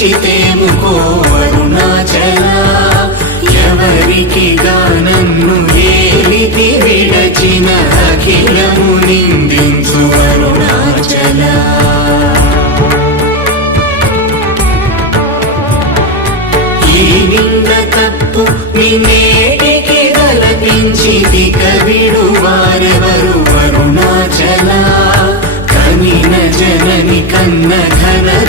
తరించితేముకో అరుణాచల ఎవరికి నన్ను ఏలితి విడచిన అఖిలము నిందించు అరుణాచల ఈ నింద తప్పు నిన్నేటికి గలపించి దిక విడువారెవరు అరుణాచల కనిన జనని కన్న ఘన